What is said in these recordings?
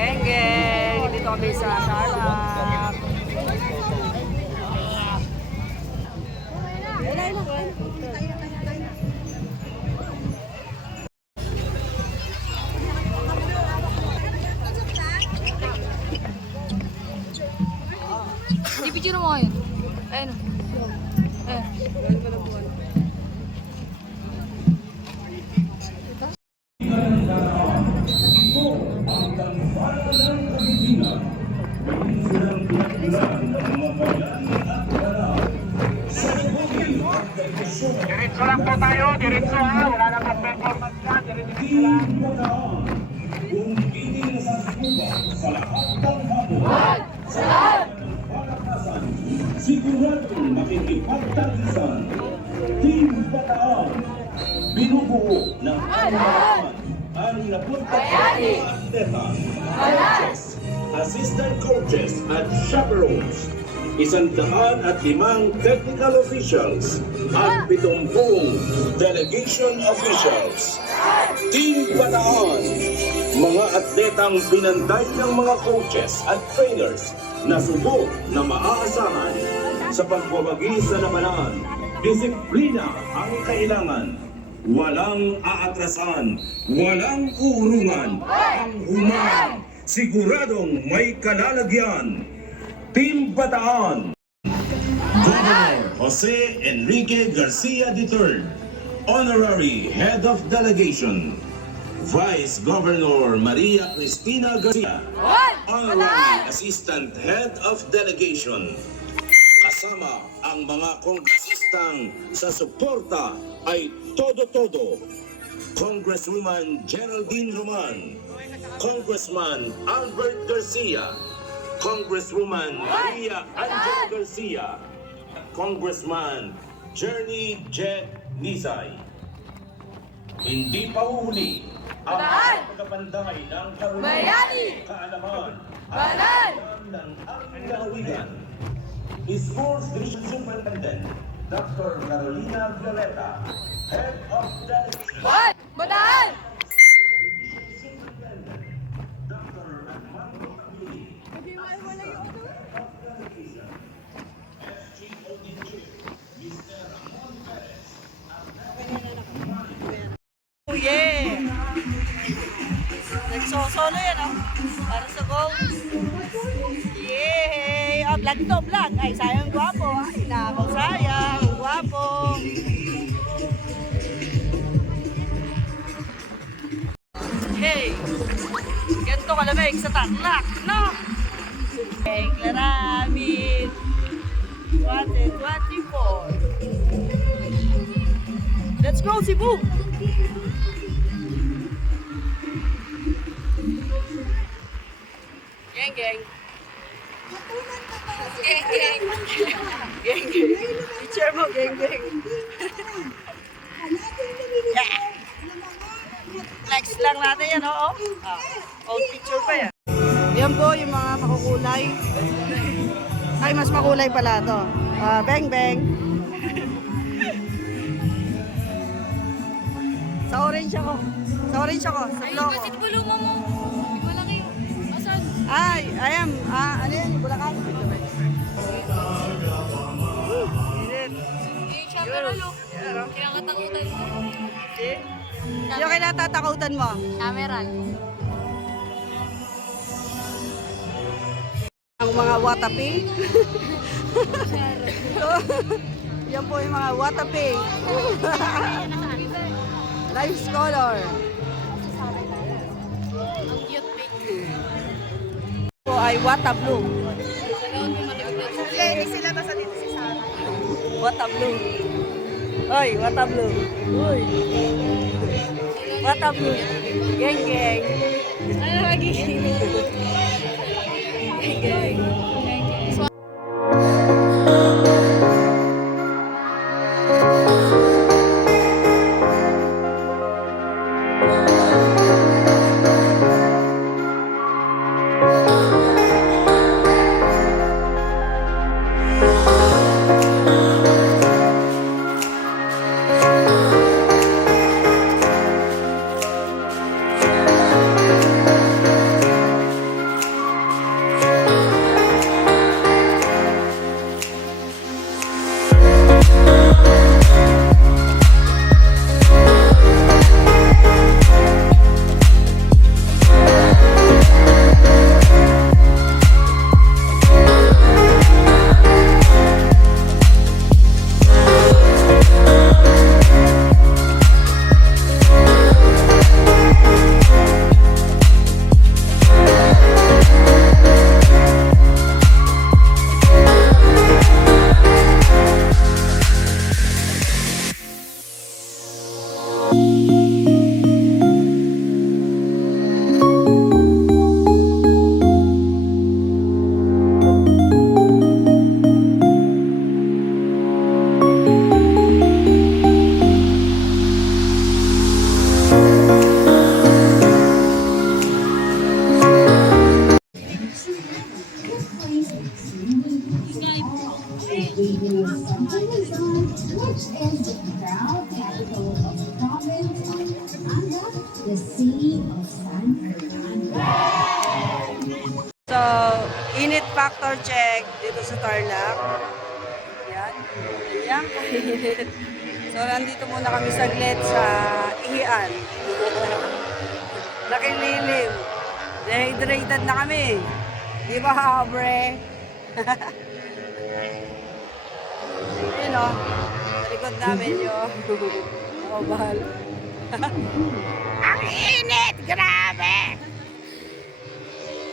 Geng, geng. Dito kami sa Tarlac. Di-picture mo ngayon. Ayun. Diretso lang po tayo, diretso ha. Wala na pang performance yan, diretso lang. Kung hindi nasasubukan sa lahat ng hapon, sa lahat ng palakasan, siguradong makikipagtagisan. Team Bataan, binubuo ng pangalaman, 63 atleta, coaches, assistant coaches at chaperones, 105 technical officials at 70 delegation officials. Team Bataan, mga atletang pinanday ng mga coaches at trainers na subok na maaasahan sa pagbabagi sa labanan. Disiplina ang kailangan. Walang aatrasan, walang uurungan. Ang humarang, siguradong may kalalagyan. Team Bataan, Governor Jose Enrique Garcia III, Honorary Head of Delegation, Vice Governor Maria Cristina Garcia, Honorary Assistant Head of Delegation. Kasama ang mga kongresistang sa suporta ay todo-todo. Congresswoman Geraldine Roman, Congressman Albert Garcia, Congresswoman Maria Angel Garcia, Congressman Journey Jet Nisay. Hindi pa huli ang pagkapanday ng karunungan, kaalaman, at ng lalawigan. Sports Division Superintendent Dr. Carolina Violeta, Head of Delegation. Bataan! Division Superintendent Dr. Armando Camili, Head of Delegation. SGOD Chief Mr. Ramon Perez, Oh yeah! Nagsosolo yan oh. Para sa goal. Yay! Oh, vlog to, vlog. Ay, sayang gwapo. Ay, nako, sayang. Gwapo. Hey! Ganito kalamig sa Tarlac, no? Hey, Claramit. 2024. Let's go, Cebu! Geng, geng. Geng, geng. Geng, geng. Teacher mo, geng, geng. Yeah. Flex lang natin yan, oo. Old picture pa yan. Yan po yung mga makukulay. Ay, mas makulay pala to. Bang, bang. Sa orange ako. Sa orange ako. Sa Ay, blue ako. basit buluma mo. Di malaki. Asan? Ay, ano yan? Bulacan. Init. Yung camera look. Kinakatakutan mo. See? Yung kinatatakutan mo. Camera. Ang mga watapi. Yan po yung mga watapi. Life scholar. Ang cute pink. Po ay wata blue. Sa gawin mo malikot. Hindi sila basta dito si Sarah. Wata blue. Oy, wata blue. Uy. Wata blue. Geng, geng. Ano lagi? Geng, geng. factor check dito sa Tarlac. Yan. Yan. So, nandito muna kami saglit sa Ihian. Nakililim. Dehydrated na kami. Di ba, bre? Yun o. Sa likod namin yung mobile. Ang init! Grabe!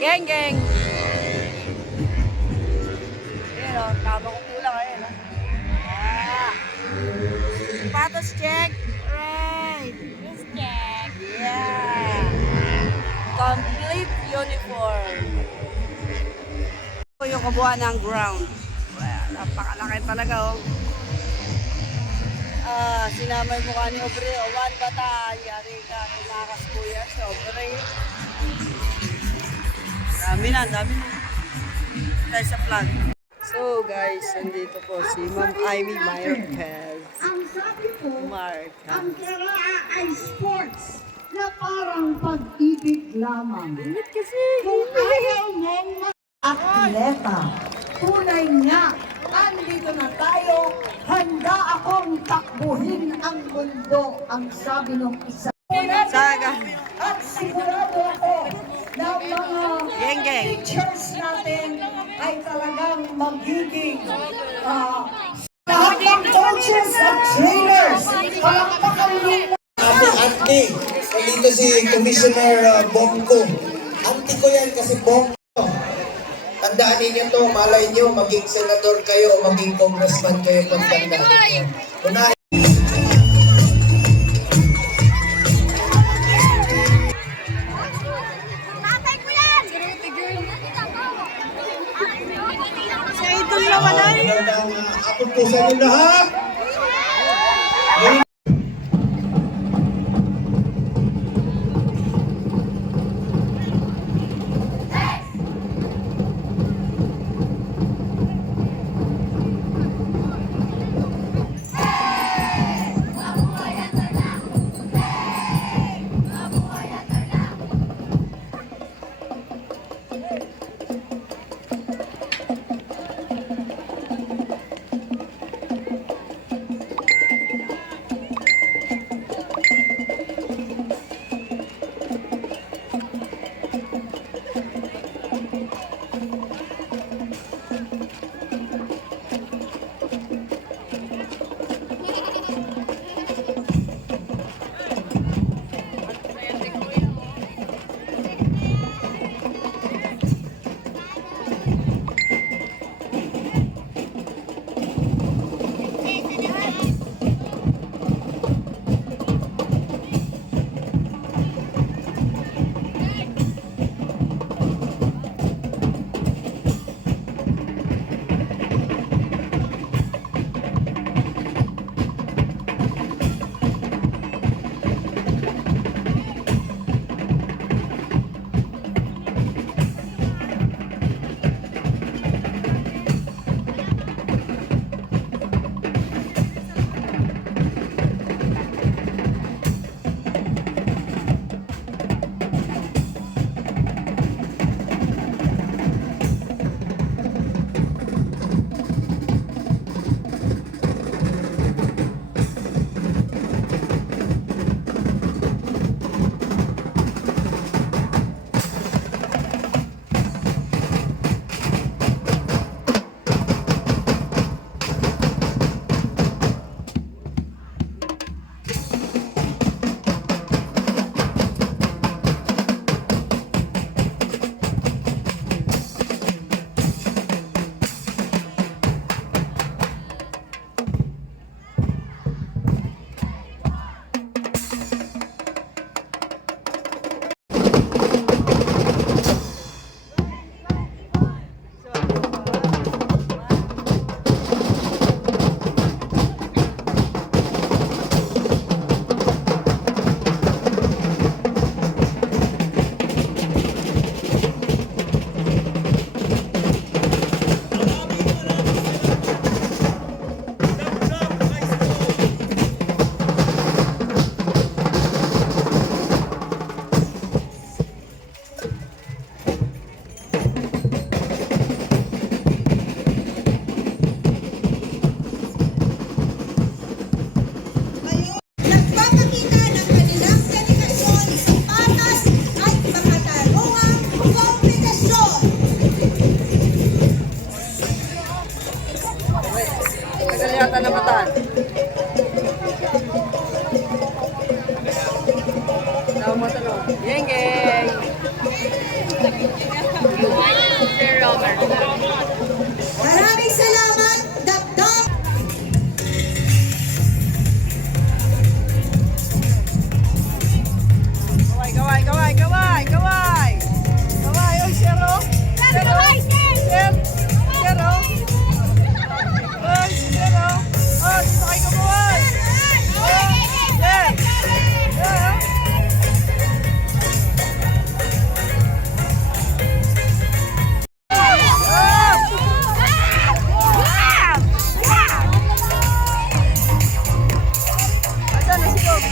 Geng, geng! Yun o. Tama ko kulang ayun o. Patos check. Right. Let's check. Yeah. Complete uniform. Ito yung kabuuan ng ground. Well, napakalaki talaga oh. Sinama yung mukha ni Obre. O, one bata. Yari ka. Tumakas po yan si Obre. Dami na. Tayo sa flag. So guys, nandito po si Ma'am Ivy Marquez. Ang sabi ko, ang Marquez. Korea ay sports na parang pag-ibig lamang. Kasi. Kung ayaw mong mag-atleta, tunay nga, andito na tayo, handa akong takbuhin ang mundo, ang sabi ng isa. Saga. At sigurado ako na mga Geng, geng. teachers natin ay talagang magiging lahat ng coaches at trainers. Palakpakan nyo Ate, nandito si Commissioner Bongko. Ante ko yan kasi Bongko. Tandaan ninyo to, malay nyo, maging senador kayo o maging congressman kayo pagtanda. Unahin. Si Idol naman ay. Magandang hapon po sa inyo lahat. kombinasyon. Tagal yata na bataan. Tawag mo tanong. Geng, geng. Sir Robert. Maraming salamat, Dapdap. Kaway, kaway, kaway, kaway, kaway. Kaway, oy, Shero. Shero. Shero. Oy, Shero. Oh, dito kayo kumuhay. Oh, yeah. Yeah. Asan na si Bob?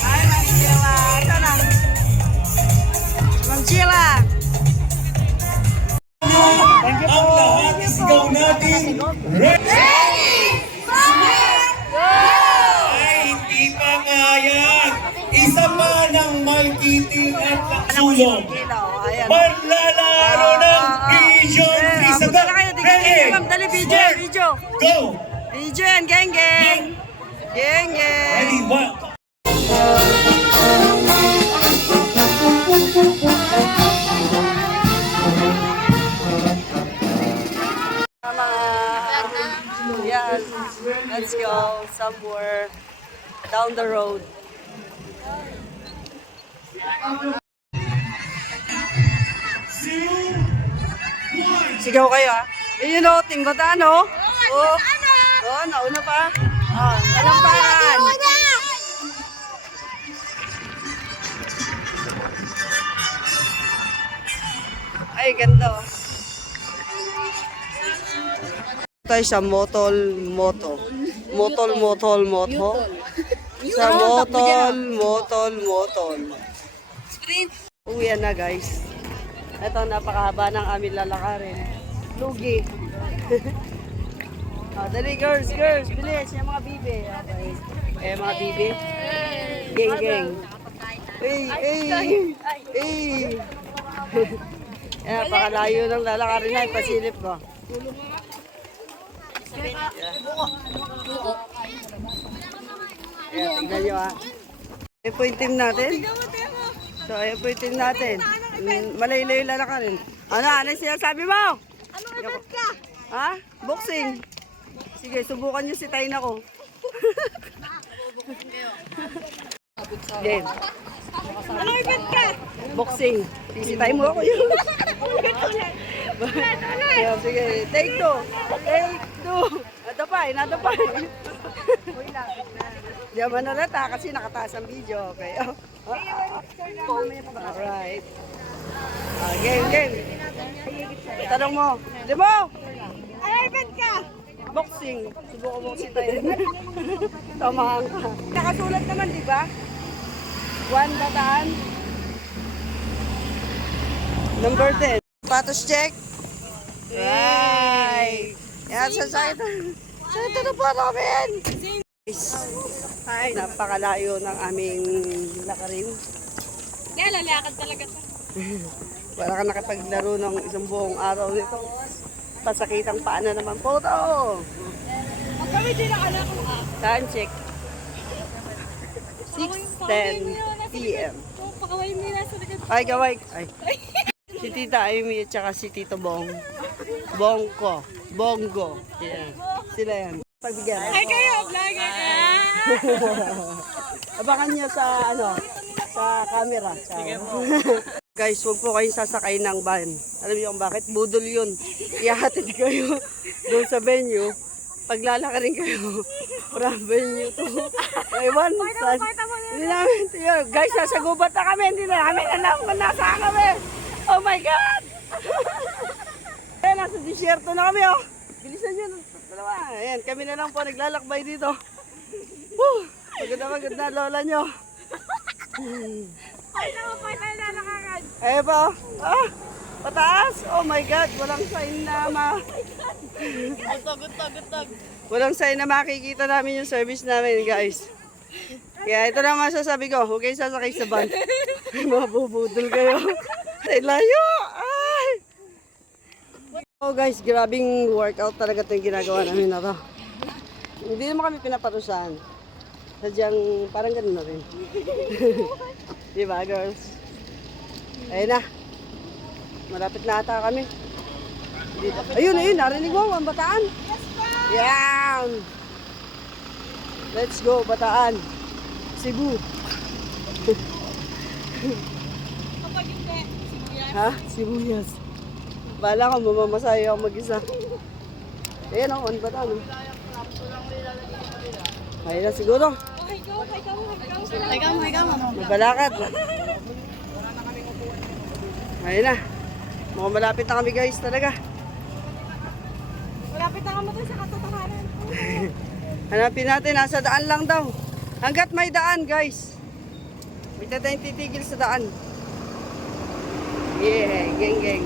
Ay, Ma'am Sheila. Asan na? Ma'am Sheila. Thank you po. Ang lahat isigaw natin, ready! Ay, hindi pa nga yan. Isa pa ng may titing at sulong. Ayan. Manlalaro ng Region 3 sa Punta na kayo. Tingnan ma'am. Dali, video. Smart. Video. Go! Video yan. Geng, geng. Geng, geng. Ready, one. Yes. Let's go somewhere down the road. Sigaw kayo ah. Yun o, Team Bataan o. Oh, nauna pa. Oh, talampakan. Ay, ganda oh. Tayo sa Motol Moto. Motol Moto. Sa Motol. Sprint. Uwian na guys. Ito, napakahaba ng aming lalakarin. Lugi. Oh, dali girls. Bilis. Yung mga bibi. Okay. Mga bibi. Geng. Ay. Napakalayo ng lalakarin na. Ipasilip ko. Ayan, tignan nyo ah. Ayan po yung team natin. So, ayan po yung team natin. Malayo-layo lalakarin. Ano sinasabi mo? Anong event ka? Ha? Boxing. Sige, subukan nyo si Tayna ko. Game. Anong event ka? Boxing. Sisitay mo ako yun. Ayan, sige. Take two. Nadapay. Di naman nalata kasi nakataas ang video. Okay. Alright. Game. Tanong mo. Di mo? Anong event ka? Boxing. Subukan mo si Tayna. Tamahan ka. Nakasulat naman, di ba? 1 Bataan. Number 10. Patos check. Right. Yan, sa na pa namin. Ay, napakalayo ng aming lakarin. Kaya lalakad talaga to. Wala ka nakapaglaro ng isang buong araw nito. Pasakitang paa na naman po ito. Ang kami din ang anak ko. Time check. 6:10 p.m. Pakaway mo nasa likod. Ay, gaway. Ay. Si Tita Amy at saka si Tito Bong. Bongo. Yeah. Sila yan. Pagbigyan. Ay kayo, vlogger ka. Abangan niyo sa sa camera. Guys, huwag po kayong sasakay ng van. Alam niyo kung bakit? Budol yun. Ihahatid kayo doon sa venue. Paglalakarin kayo from venue to Ewan. Hindi namin. Guys, nasa gubat na kami. Hindi namin alam kung nasaan kami. Oh my God! Ayan, nasa disyerto na kami oh. Bilisan nyo. Dalawa. Ayan, kami na lang po naglalakbay dito. Woo! Maganda na lola nyo. Ay, naman pa tayo lalakaran. Ayan pa oh. Ah, pataas. Oh my God. Walang sign na Gutog. walang sign na makikita namin yung service namin guys. Kaya ito na masasabi ko, huwag kayo sasakay sa van. Mabubudol kayo. Ay, layo! Ay! Oh guys, grabing workout talaga ito yung ginagawa namin na to. Hindi naman kami pinaparusahan. Sadyang parang ganun na rin. Diba girls? Ayun na. Malapit na ata kami. Dito. Ayun, narinig mo ang Bataan. Yan! Let's go, Bataan. Cebu. Kapag hindi, sibuyas. Ha? Sibuyas. Bala ko, mamamasahe ako mag-isa. Ayan o, Bataan. Ayun na siguro. Higaw. Mabalakad. Ayun na. Mukhang malapit na kami guys talaga. Malapit na kamo doon sa katotohanan. Hanapin natin, nasa daan lang daw. Hanggat may daan guys. May tayong titigil sa daan. Yeah, geng.